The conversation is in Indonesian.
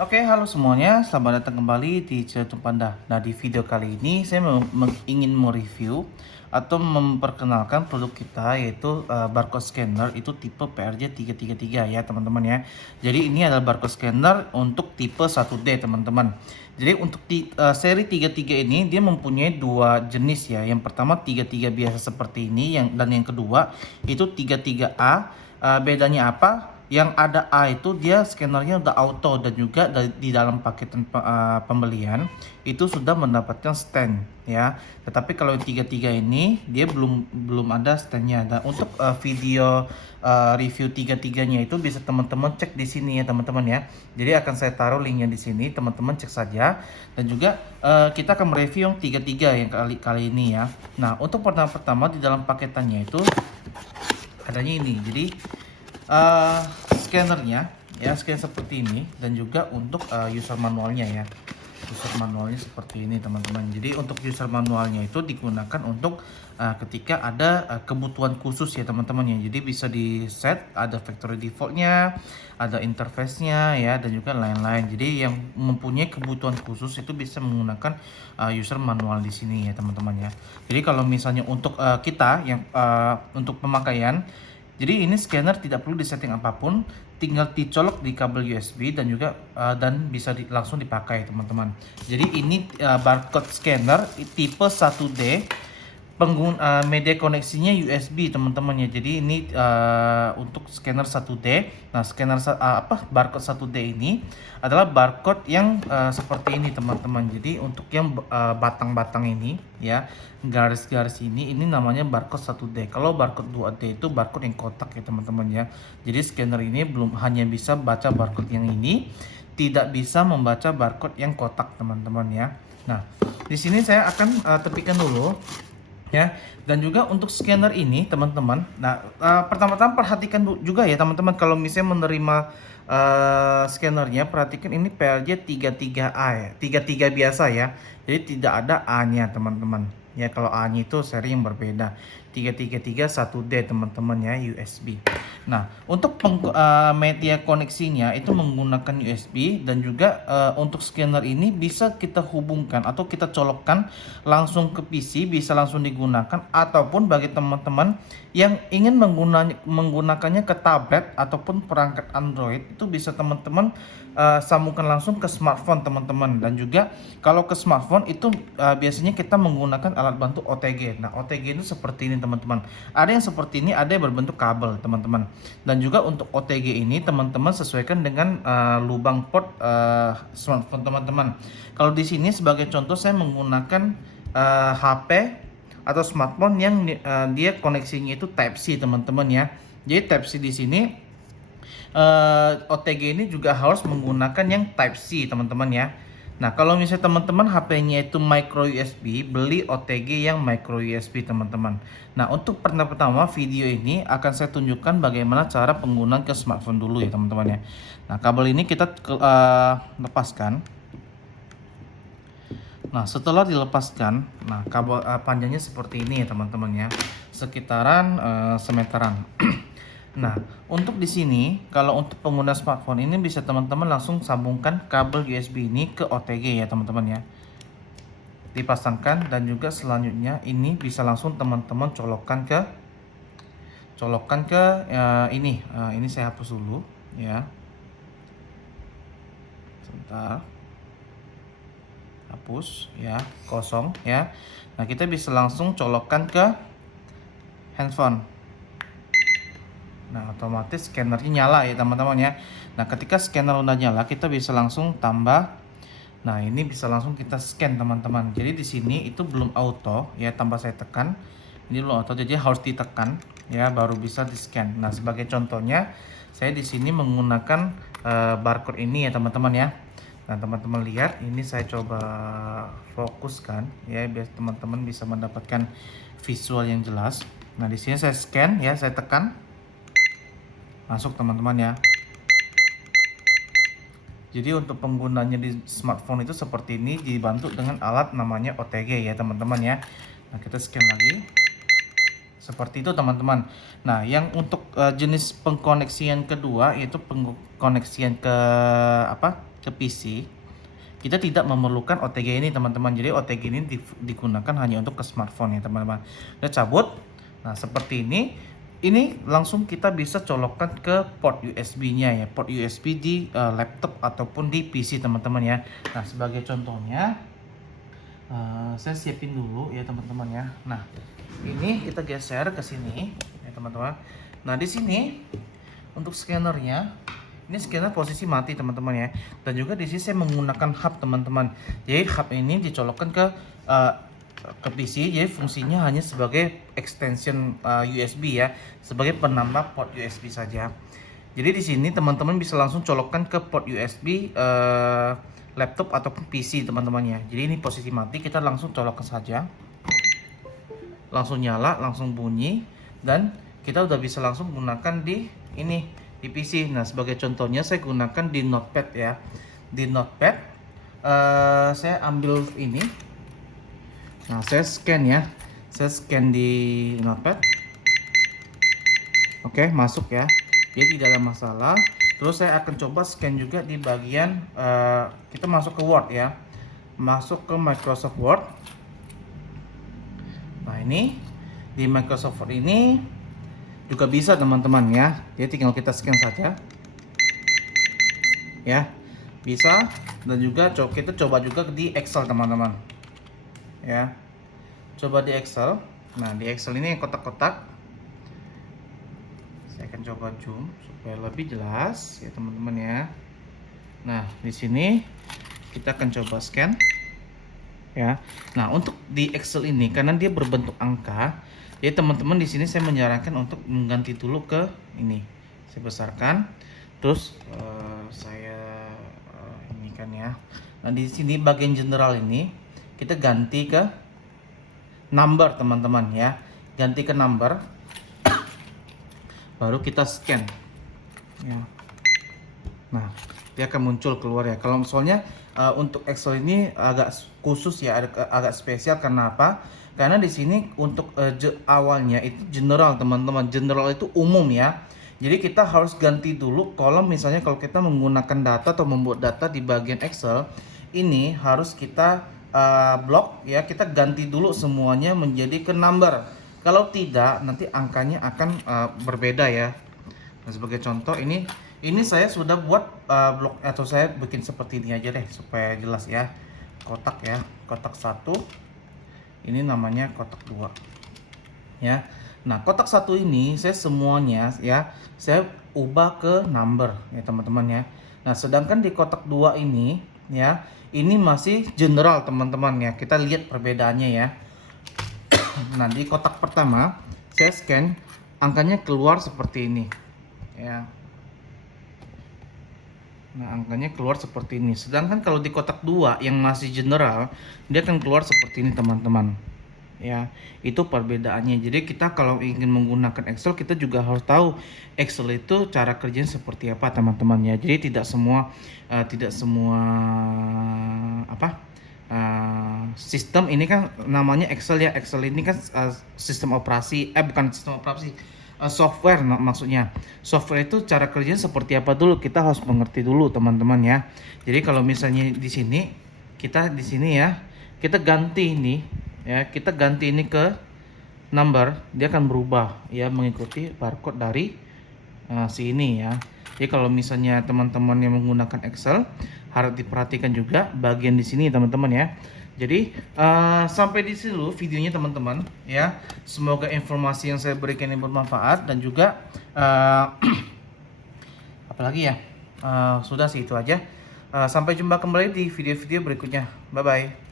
Oke, halo semuanya. Selamat datang kembali di channel Panda. Nah, di video kali ini saya ingin mereview atau memperkenalkan produk kita yaitu barcode scanner itu tipe PRJ333 ya, teman-teman ya. Jadi ini adalah barcode scanner untuk tipe 1D, teman-teman. Jadi untuk seri 33 ini dia mempunyai dua jenis ya. Yang pertama 33 biasa seperti ini dan yang kedua itu 33A. Bedanya apa? Yang ada A itu dia scannernya udah auto dan juga di dalam paketan pembelian itu sudah mendapatkan stand ya. Tetapi kalau yang 33 ini dia belum ada standnya. Dan untuk video review 33-nya itu bisa teman-teman cek di sini ya teman-teman ya. Jadi akan saya taruh linknya di sini, teman-teman cek saja. Dan juga kita akan mereview yang 33 yang kali ini ya. Nah, untuk pertama-tama di dalam paketannya itu adanya ini. Jadi scannernya ya scan seperti ini dan juga untuk user manualnya ya. User manualnya seperti ini teman-teman. Jadi untuk user manualnya itu digunakan untuk ketika ada kebutuhan khusus ya teman-teman ya. Jadi bisa di set, ada factory defaultnya, ada interface-nya ya, dan juga lain-lain. Jadi yang mempunyai kebutuhan khusus itu bisa menggunakan user manual di sini ya teman-teman ya. Jadi kalau misalnya untuk kita yang untuk pemakaian, jadi ini scanner tidak perlu disetting apapun, tinggal dicolok di kabel USB dan juga dan bisa langsung dipakai teman-teman. Jadi ini barcode scanner tipe 1D, media koneksinya USB teman-teman ya. Jadi ini untuk scanner 1D. Nah, scanner barcode 1D ini adalah barcode yang seperti ini teman-teman. Jadi untuk yang batang-batang ini ya, garis-garis ini namanya barcode 1D. Kalau barcode 2D itu barcode yang kotak ya teman-teman ya. Jadi scanner ini belum hanya bisa baca barcode yang ini, tidak bisa membaca barcode yang kotak teman-teman ya. Nah, di sini saya akan tepikan dulu ya. Dan juga untuk scanner ini teman-teman, nah pertama-tama perhatikan juga ya teman-teman, kalau misalnya menerima scannernya, perhatikan ini PLJ 33A ya, 33 biasa ya, jadi tidak ada A nya teman-teman ya. Kalau A nya itu seri yang berbeda, 333 1D teman-teman ya, USB. Nah, untuk media koneksinya itu menggunakan USB dan juga untuk scanner ini bisa kita hubungkan atau kita colokkan langsung ke PC, bisa langsung digunakan, ataupun bagi teman-teman yang ingin menggunakannya ke tablet ataupun perangkat Android itu bisa teman-teman sambungkan langsung ke smartphone teman-teman. Dan juga kalau ke smartphone itu biasanya kita menggunakan alat bantu OTG. Nah, OTG itu seperti ini teman-teman. Ada yang seperti ini, ada yang berbentuk kabel teman-teman. Dan juga untuk OTG ini teman-teman sesuaikan dengan lubang port smartphone teman-teman. Kalau di sini sebagai contoh saya menggunakan HP atau smartphone yang dia koneksinya itu Type C teman-teman ya. Jadi Type C di sini OTG ini juga harus menggunakan yang Type C teman-teman ya. Nah, kalau misalnya teman-teman HP-nya itu micro USB, beli OTG yang micro USB teman-teman. Nah, untuk pertama-tama video ini akan saya tunjukkan bagaimana cara penggunaan ke smartphone dulu ya teman-teman ya. Nah, kabel ini kita lepaskan. Nah, setelah dilepaskan, nah kabel panjangnya seperti ini ya teman-teman ya, sekitaran semeteran. Nah, untuk di sini kalau untuk pengguna smartphone ini bisa teman-teman langsung sambungkan kabel USB ini ke OTG ya teman-teman ya. Dipasangkan dan juga selanjutnya ini bisa langsung teman-teman colokkan ke ini. Ini saya hapus dulu ya. Sebentar. Hapus ya, kosong ya. Nah, kita bisa langsung colokkan ke handphone. Nah, otomatis scannernya nyala ya teman-teman ya. Nah, ketika scanner udah nyala, kita bisa langsung tambah. Nah, ini bisa langsung kita scan teman-teman. Jadi di sini itu belum auto ya, tanpa saya tekan. Ini belum auto, jadi harus ditekan ya baru bisa di scan. Nah, sebagai contohnya saya di sini menggunakan barcode ini ya teman-teman ya. Nah, teman-teman lihat, ini saya coba fokuskan ya biar teman-teman bisa mendapatkan visual yang jelas. Nah, di sini saya scan ya, saya tekan. Masuk teman-teman ya. Jadi untuk penggunanya di smartphone itu seperti ini, dibantu dengan alat namanya OTG ya teman-teman ya. Nah, kita scan lagi. Seperti itu teman-teman. Nah, yang untuk jenis pengkoneksian kedua yaitu pengkoneksian ke ke PC, kita tidak memerlukan OTG ini teman-teman. Jadi OTG ini digunakan hanya untuk ke smartphone ya teman-teman. Kita cabut. Nah seperti ini langsung kita bisa colokkan ke port USB-nya ya, port USB di laptop ataupun di PC teman-teman ya. Nah sebagai contohnya, saya siapin dulu ya teman-teman ya. Nah ini kita geser ke sini ya teman-teman. Nah di sini untuk scannernya, ini scanner posisi mati teman-teman ya. Dan juga di sini saya menggunakan hub teman-teman. Jadi hub ini dicolokkan ke PC. Jadi fungsinya hanya sebagai extension USB ya, sebagai penambah port USB saja. Jadi di sini teman-teman bisa langsung colokkan ke port USB laptop ataupun PC teman-teman ya. Jadi ini posisi mati, kita langsung colokkan saja. Langsung nyala, langsung bunyi, dan kita udah bisa langsung gunakan di PC. Nah sebagai contohnya saya gunakan di notepad ya. Di notepad saya ambil ini. Nah saya scan ya, saya scan di notepad. Oke, masuk ya, jadi tidak ada masalah. Terus saya akan coba scan juga di bagian kita masuk ke Word ya, masuk ke Microsoft Word. Nah ini di Microsoft Word ini juga bisa teman-teman ya. Jadi tinggal kita scan saja ya, bisa. Dan juga kita coba juga di Excel teman-teman ya, coba di Excel. Nah di Excel ini kotak-kotak, saya akan coba zoom supaya lebih jelas ya teman-teman ya. Nah di sini kita akan coba scan ya. Nah untuk di Excel ini karena dia berbentuk angka, jadi teman-teman di sini saya menyarankan untuk mengganti dulu ke ini. Saya besarkan, terus saya ini kan ya. Nah di sini bagian general ini kita ganti ke number teman-teman ya, ganti ke number, baru kita scan ya. Nah dia akan muncul keluar ya. Kalau misalnya untuk Excel ini agak khusus ya, agak spesial. Karena apa? Karena di sini untuk awalnya itu general teman-teman. General itu umum ya. Jadi kita harus ganti dulu kolom. Misalnya kalau kita menggunakan data atau membuat data di bagian Excel, ini harus kita blok ya. Kita ganti dulu semuanya menjadi ke number. Kalau tidak nanti angkanya akan berbeda ya. Nah, sebagai contoh ini saya sudah buat blok, atau saya bikin seperti ini aja deh supaya jelas ya. Kotak ya, kotak 1. Ini namanya kotak 2. Ya. Nah, kotak 1 ini saya semuanya ya, saya ubah ke number ya teman-teman ya. Nah, sedangkan di kotak 2 ini ya, ini masih general teman-teman ya. Kita lihat perbedaannya ya. Nah, di kotak pertama saya scan, angkanya keluar seperti ini ya. Nah angkanya keluar seperti ini. Sedangkan kalau di kotak 2 yang masih general, dia akan keluar seperti ini teman-teman ya. Itu perbedaannya. Jadi kita kalau ingin menggunakan Excel, kita juga harus tahu Excel itu cara kerjanya seperti apa teman-teman ya. Jadi tidak semua sistem ini kan namanya Excel ya. Excel ini kan sistem operasi, bukan sistem operasi, software maksudnya. Software itu cara kerjanya seperti apa dulu kita harus mengerti dulu teman-teman ya. Jadi kalau misalnya di sini kita ya, kita ganti ini ya, kita ganti ini ke number, dia akan berubah ya mengikuti barcode dari si ini ya. Jadi kalau misalnya teman-teman yang menggunakan Excel, harus diperhatikan juga bagian di sini teman-teman ya. Jadi sampai di sini dulu videonya teman-teman ya. Semoga informasi yang saya berikan ini bermanfaat, dan juga apalagi ya, sudah sih itu aja. Sampai jumpa kembali di video-video berikutnya. Bye bye.